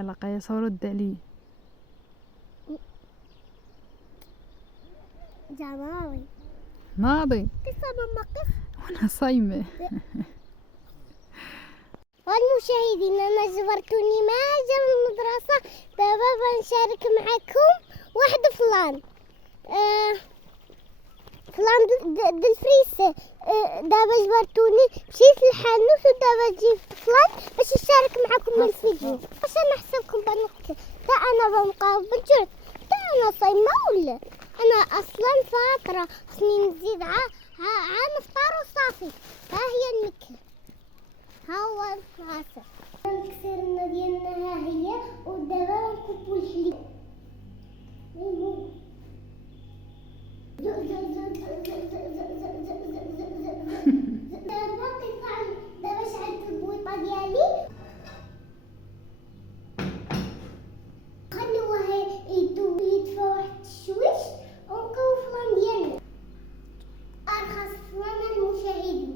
علاقة صورة علي جمالي ناضي قصة ماما قصة وانا صايمة. والمشاهدين أنا زورتوني ما جا من المدرسة دابا بنشارك معكم واحد فلان فلان الفريسة. دابا جبرتوني مشيت للحانوت ودابا جي فلان باش نشارك معكم الفيديو. واش انا نحسبكم بنقتل تا انا بنبقى بجد تا انا صايمة ولا انا اصلا فاطرة خصني نزيد عام نفطر وصافي. ها هي المكة ها هو العسل الكسرنا ديالنا ها هي ودابا نكبوا الحليب. دابا شعلت البويطه ديالي خلوها يدفى واحد الشويش ونبقاو فلان ديالنا ارخص فلان المشاهدين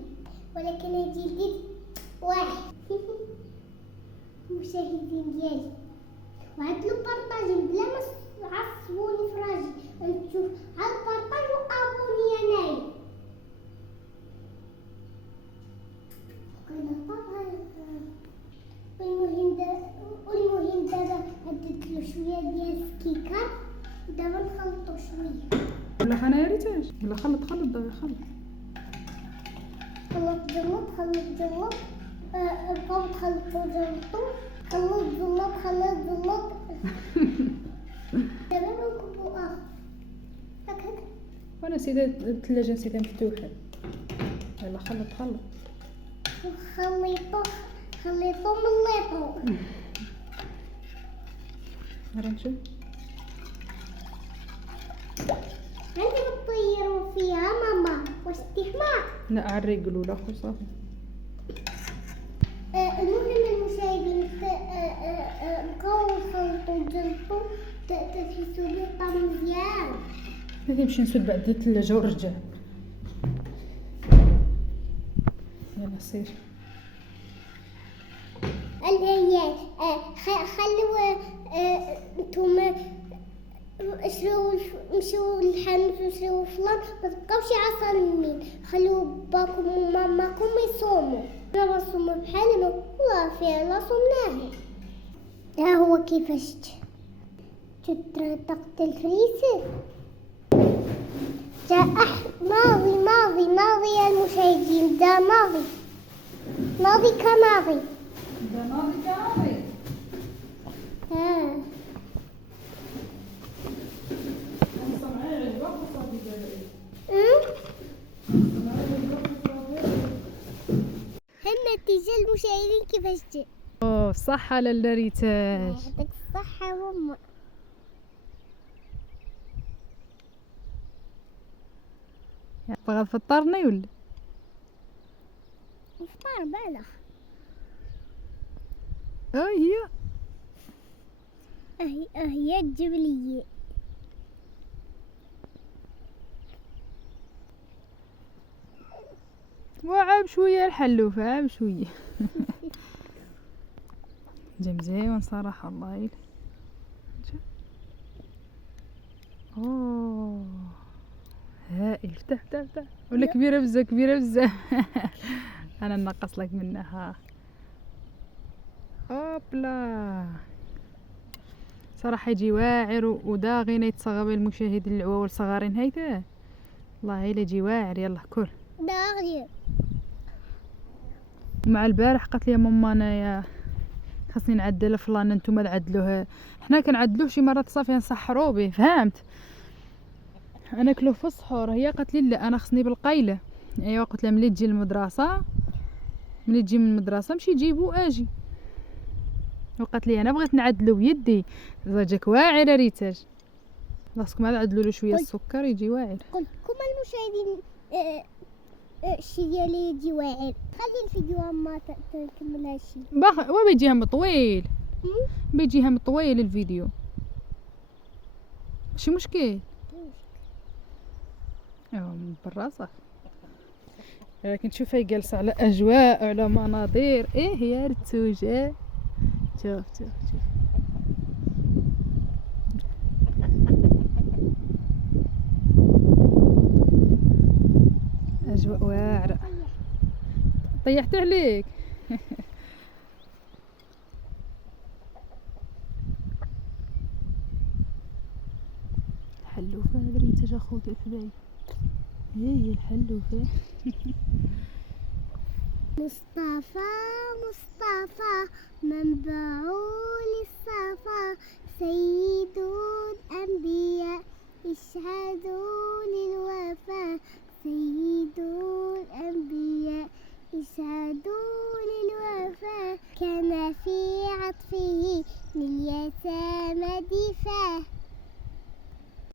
ولكن هادي جديد واحد المشاهدين ديالي وعدلو بارطاجي بلا ما عصبوني فراجي نشوف على البارطاج وابوني انايا. قلنا بابا والمهم دابا عدت له شويه ديال الكيكات دابا نخلطو شويه ولا خنا يا ريتاش ولا خلط دابا خلط جلط بقاو تخلطو جلطو خلط زلط دابا نكبو هكا وانا سيدة الثلاجة نسيتها مفتوحة. يلا خلط خليطو مليطو مرة نشوف عندي بطيرو فيها ماما واش دي حمار. لا عري قولوا لا خو صافي. المهم المشاهدين بقاو نخلطو جلطو تحسو بيه طعم مزيان. غادي نمشي نسد بعد الثلاجة ونرجع. يلا سير العيال خلوا نتوما مشيو للحانوت وشريو فلان ما تبقاوش عصامين خلوا باكم وماماكم يصوموا. انا بصوم بحالي والله فعلا صمناه. ها هو كيفاش تطرطقت الفريسة جاء ماضي يا المشاهدين ده ماضي كماضي ها النتيجة المشاهدين كيفاش جا. اوه صحة لالا ريتاش. يعطيك الصحة ماما. بغا تفطرني ولا الفطار بالغ. هي الجبلية وعاب شوية الحلوفة عاب شوية. جا مزيان صراحة الله يلي. اوه هائل. فتح ولا كبيرة بزاف. انا نقص لك منها. اوبلا صراحة يجي واعر وداغينا يتصغى المشاهدين العواول الصغارين هيدا الله الا يجي واعر. يلا كل داغي مع البارح قالت لي ماما انايا خاصني نعدل فلان نتوما تعدلوه. حنا كنعدلوه شي مرات صافي نسحروا به فهمت. انا كلوه في السحور. هي قالت لي لا انا خصني بالقيله. ايوا قلت لها ملي تجي من المدرسه مشي جيبو اجي. وقالت لي انا بغيت نعدلو بيدي. جاك واعر ريتاج خاصكم تعدلوا له شويه السكر يجي واعر. قلت لكم المشاهدين الشي ديالي يجي واعر. خلي الفيديو ما تكمل هادشي وبيجيها مطويل. بيجيها مطويل الفيديو ماشي مشكل. برا صافي. لكن شوفي جالسه على اجواء على مناظر. ايه يا رتوجه شوف أجواء واعرة. طيحت عليك. حلوفة بريتة جا خوت الحبايب. هي الحلوفة. مصطفى مصطفى منبع للصفا سيد الأنبياء اشهدوا للوفاء سيد الأنبياء اشهدوا للوفاء كان في عطفه لليتامى